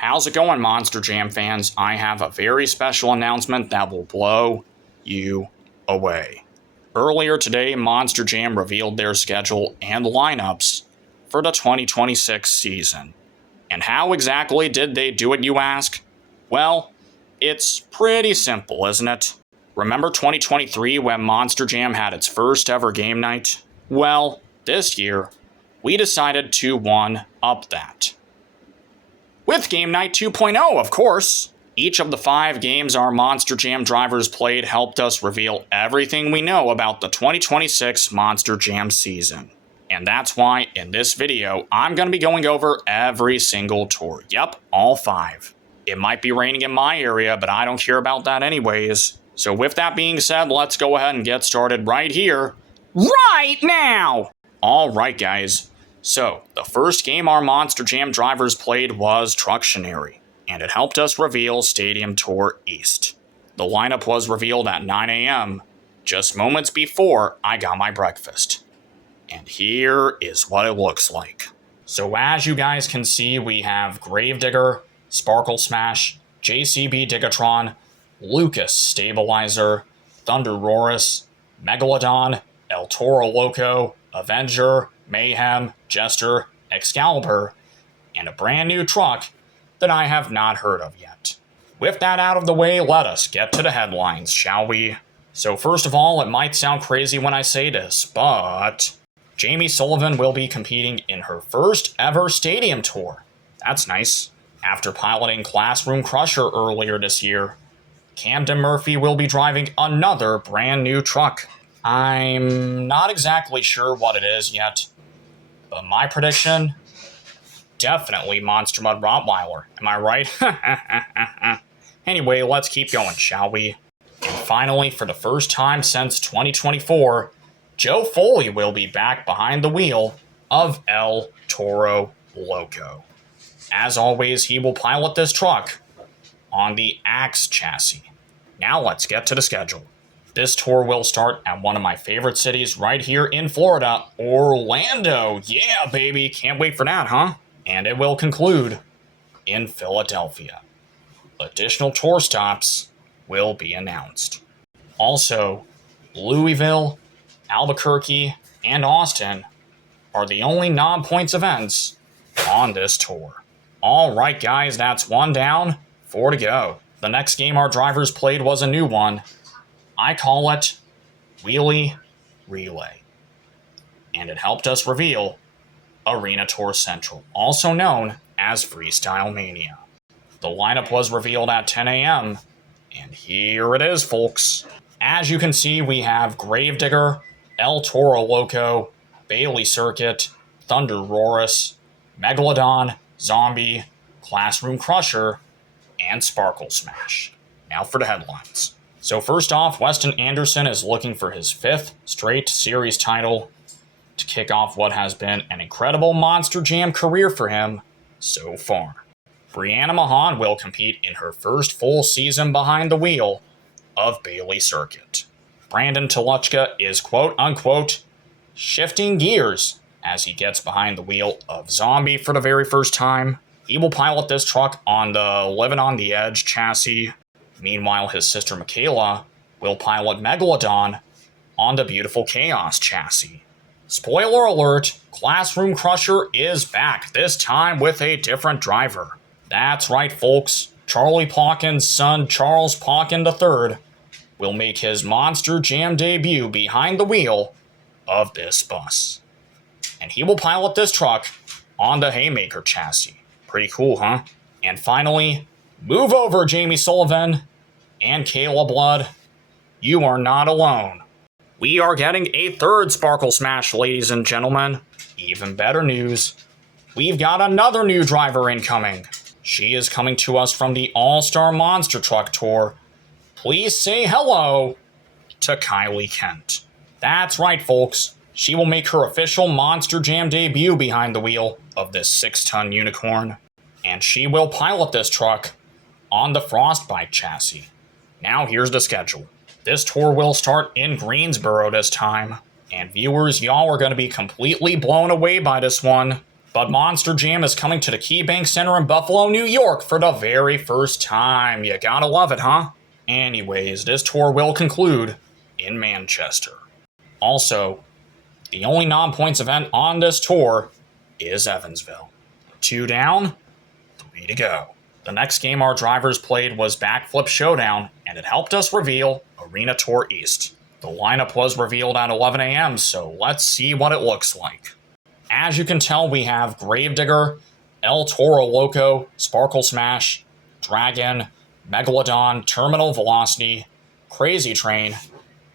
How's it going, Monster Jam fans? I have a very special announcement that will blow you away. Earlier today, Monster Jam revealed their schedule and lineups for the 2026 season. And how exactly did they do it, you ask? Well, it's pretty simple, isn't it? Remember 2023 when Monster Jam had its first ever game night? Well, this year, we decided to one-up that. With Game Night 2.0, of course. Each of the 5 games our Monster Jam drivers played helped us reveal everything we know about the 2026 Monster Jam season. And that's why, in this video, I'm going to be going over every single tour. Yep, all 5. It might be raining in my area, but I don't care about that anyways. So with that being said, let's go ahead and get started right here, right now! Alright guys, so the first game our Monster Jam drivers played was Trucktionary, and it helped us reveal Stadium Tour East. The lineup was revealed at 9 a.m., just moments before I got my breakfast. And here is what it looks like. So as you guys can see, we have Gravedigger, Sparkle Smash, JCB Digatron, Lucas Stabilizer, Thunderosaurus, Megalodon, El Toro Loco, Avenger, Mayhem, Jester, Excalibur, and a brand new truck that I have not heard of yet. With that out of the way, let us get to the headlines, shall we? So first of all, it might sound crazy when I say this, but Jamie Sullivan will be competing in her first ever stadium tour. That's nice. After piloting Classroom Crusher earlier this year, Camden Murphy will be driving another brand new truck. I'm not exactly sure what it is yet, but my prediction, definitely Monster Mud Rottweiler. Am I right? Anyway, let's keep going, shall we? And finally, for the first time since 2024, Joe Foley will be back behind the wheel of El Toro Loco. As always, he will pilot this truck on the Axe chassis. Now let's get to the schedule. This tour will start at one of my favorite cities right here in Florida, Orlando. Yeah, baby, can't wait for that, huh? And it will conclude in Philadelphia. Additional tour stops will be announced. Also, Louisville, Albuquerque, and Austin are the only non-points events on this tour. Alright guys, that's 1 down, 4 to go. The next game our drivers played was a new one. I call it Wheelie Relay. And it helped us reveal Arena Tour Central, also known as Freestyle Mania. The lineup was revealed at 10 a.m., and here it is, folks. As you can see, we have Gravedigger, El Toro Loco, Bailey Circuit, Thunderosaurus, Megalodon, Zombie, Classroom Crusher, and Sparkle Smash. Now for the headlines. So first off, Weston Anderson is looking for his 5th straight series title to kick off what has been an incredible Monster Jam career for him so far. Brianna Mahan will compete in her first full season behind the wheel of Bailey Circuit. Brandon Toluchka is quote-unquote shifting gears as he gets behind the wheel of Zombie for the very first time. He will pilot this truck on the Living on the Edge chassis. Meanwhile, his sister Michaela will pilot Megalodon on the Beautiful Chaos chassis. Spoiler alert, Classroom Crusher is back, this time with a different driver. That's right, folks. Charlie Pauken's son, Charles Pauken III, will make his Monster Jam debut behind the wheel of this bus. And he will pilot this truck on the Haymaker chassis. Pretty cool, huh? And finally, move over, Jamie Sullivan and Kayla Blood. You are not alone. We are getting a 3rd Sparkle Smash, ladies and gentlemen. Even better news, we've got another new driver incoming. She is coming to us from the All-Star Monster Truck Tour. Please say hello to Kylie Kent. That's right, folks. She will make her official Monster Jam debut behind the wheel of this 6-ton unicorn. And she will pilot this truck on the Frostbite chassis. Now here's the schedule. This tour will start in Greensboro this time. And viewers, y'all are going to be completely blown away by this one. But Monster Jam is coming to the KeyBank Center in Buffalo, New York for the very first time. You gotta love it, huh? Anyways, this tour will conclude in Manchester. Also, the only non-points event on this tour is Evansville. 2 down, 3 to go. The next game our drivers played was Backflip Showdown, and it helped us reveal Arena Tour East. The lineup was revealed at 11 a.m., so let's see what it looks like. As you can tell, we have Gravedigger, El Toro Loco, Sparkle Smash, Dragon, Megalodon, Terminal Velocity, Crazy Train,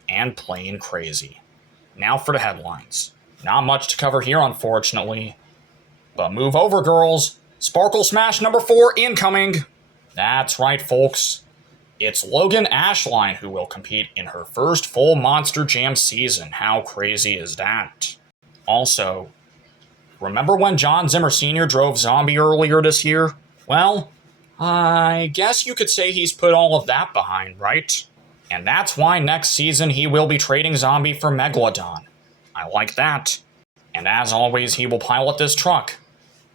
and Plain Crazy. Now for the headlines. Not much to cover here, unfortunately. But move over, girls. Sparkle Smash number 4 incoming. That's right, folks. It's Logan Ashline who will compete in her first full Monster Jam season. How crazy is that? Also, remember when John Zimmer Sr. drove Zombie earlier this year? Well, I guess you could say he's put all of that behind, right? And that's why next season he will be trading Zombie for Megalodon. I like that. And as always, he will pilot this truck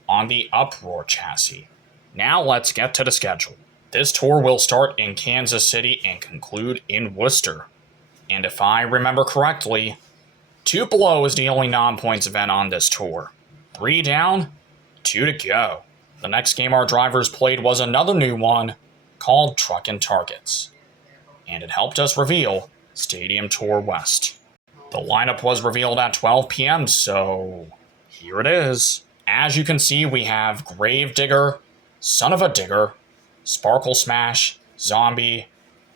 on the Uproar chassis. Now let's get to the schedule. This tour will start in Kansas City and conclude in Worcester. And if I remember correctly, Tupelo is the only non-points event on this tour. 3 down, 2 to go. The next game our drivers played was another new one called Truckin' Targets. And it helped us reveal Stadium Tour West. The lineup was revealed at 12 p.m., so here it is. As you can see, we have Gravedigger, Son of a Digger, Sparkle Smash, Zombie,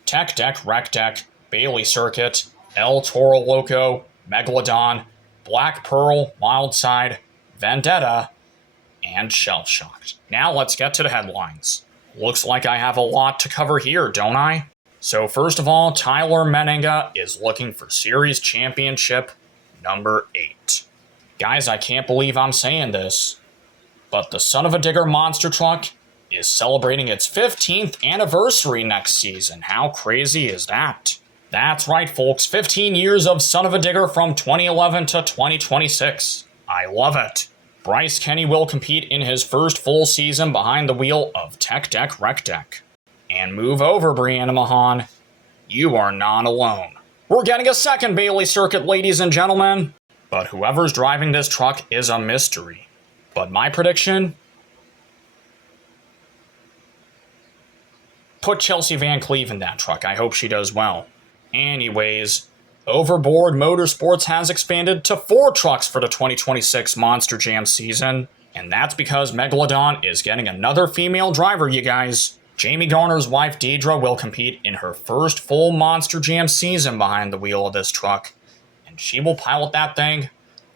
Tech Deck, Rec Deck, Bailey Circuit, El Toro Loco, Megalodon, Black Pearl, Wildside, Vendetta, and Shell Shocked. Now let's get to the headlines. Looks like I have a lot to cover here, don't I? So first of all, Tyler Menninga is looking for Series Championship number 8. Guys, I can't believe I'm saying this, but the Son of a Digger monster truck is celebrating its 15th anniversary next season. How crazy is that? That's right, folks. 15 years of Son of a Digger from 2011 to 2026. I love it. Bryce Kenny will compete in his first full season behind the wheel of Tech Deck Rec Deck. And move over, Brianna Mahan. You are not alone. We're getting a second Bailey Circuit, ladies and gentlemen. But whoever's driving this truck is a mystery. But my prediction? Put Chelsea Van Cleve in that truck. I hope she does well. Anyways, Overboard Motorsports has expanded to 4 trucks for the 2026 Monster Jam season. And that's because Megalodon is getting another female driver, you guys. Jamie Garner's wife, Deidre, will compete in her first full Monster Jam season behind the wheel of this truck. And she will pilot that thing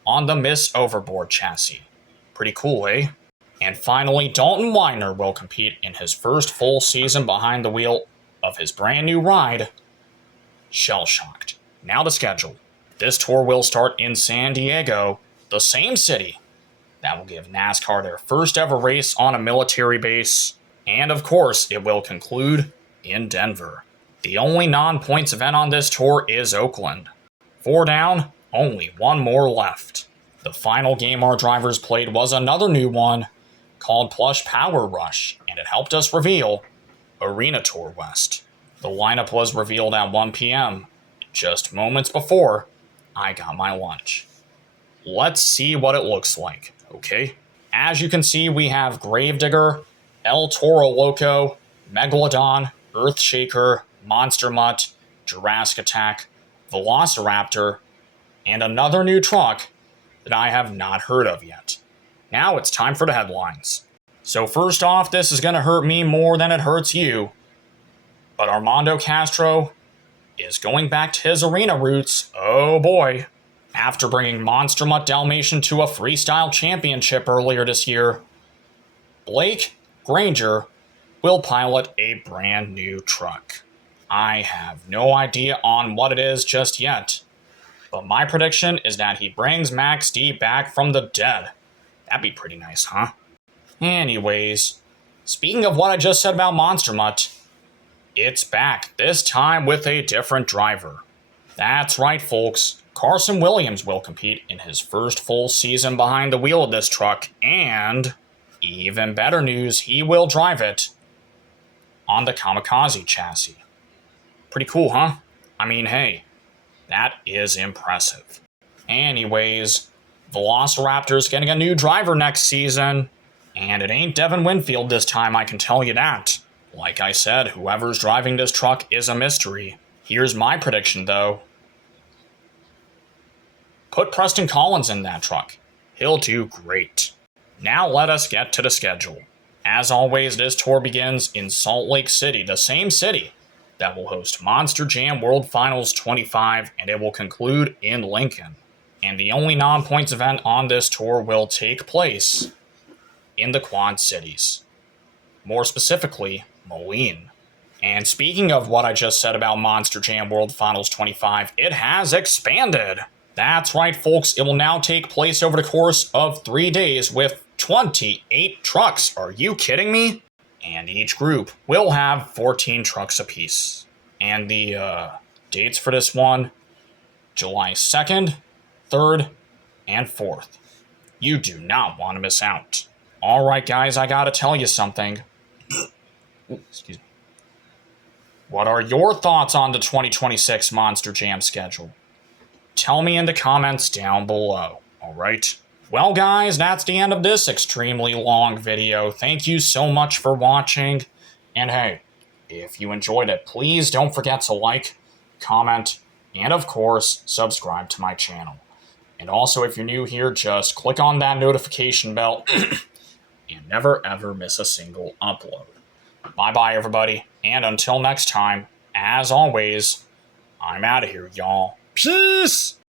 on the Miss Overboard chassis. Pretty cool, eh? And finally, Dalton Weiner will compete in his first full season behind the wheel of his brand new ride, Shell Shocked. Now the schedule. This tour will start in San Diego, the same city that will give NASCAR their first ever race on a military base. And of course, it will conclude in Denver. The only non-points event on this tour is Oakland. 4 down, only 1 more left. The final game our drivers played was another new one called Plush Power Rush, and it helped us reveal Arena Tour West. The lineup was revealed at 1 p.m., just moments before I got my lunch. Let's see what it looks like, okay? As you can see, we have Gravedigger, El Toro Loco, Megalodon, Earthshaker, Monster Mutt, Jurassic Attack, Velociraptor, and another new truck that I have not heard of yet. Now it's time for the headlines. So first off, this is going to hurt me more than it hurts you, but Armando Castro is going back to his arena roots. Oh boy. After bringing Monster Mutt Dalmatian to a freestyle championship earlier this year, Blake Granger will pilot a brand new truck. I have no idea on what it is just yet, but my prediction is that he brings Max D back from the dead. That'd be pretty nice, huh? Anyways, speaking of what I just said about Monster Mutt, it's back, this time with a different driver. That's right, folks. Carson Williams will compete in his first full season behind the wheel of this truck, and even better news, he will drive it on the Kamikaze chassis. Pretty cool, huh? I mean, hey, that is impressive. Anyways, Velociraptor's getting a new driver next season, and it ain't Devin Winfield this time, I can tell you that. Like I said, whoever's driving this truck is a mystery. Here's my prediction, though. Put Preston Collins in that truck. He'll do great. Now let us get to the schedule. As always, this tour begins in Salt Lake City, the same city that will host Monster Jam World Finals 25, and it will conclude in Lincoln. And the only non-points event on this tour will take place in the Quad Cities. More specifically, Moline. And speaking of what I just said about Monster Jam World Finals 25, it has expanded. That's right, folks. It will now take place over the course of 3 days with 28 trucks. Are you kidding me? And each group will have 14 trucks apiece. And the dates for this one, July 2nd, 3rd, and 4th. You do not want to miss out. All right, guys, I gotta tell you something. Excuse me. What are your thoughts on the 2026 Monster Jam schedule? Tell me in the comments down below, alright? Well guys, that's the end of this extremely long video. Thank you so much for watching. And hey, if you enjoyed it, please don't forget to like, comment, and of course, subscribe to my channel. And also, if you're new here, just click on that notification bell and never ever miss a single upload. Bye-bye, everybody. And until next time, as always, I'm out of here, y'all. Peace!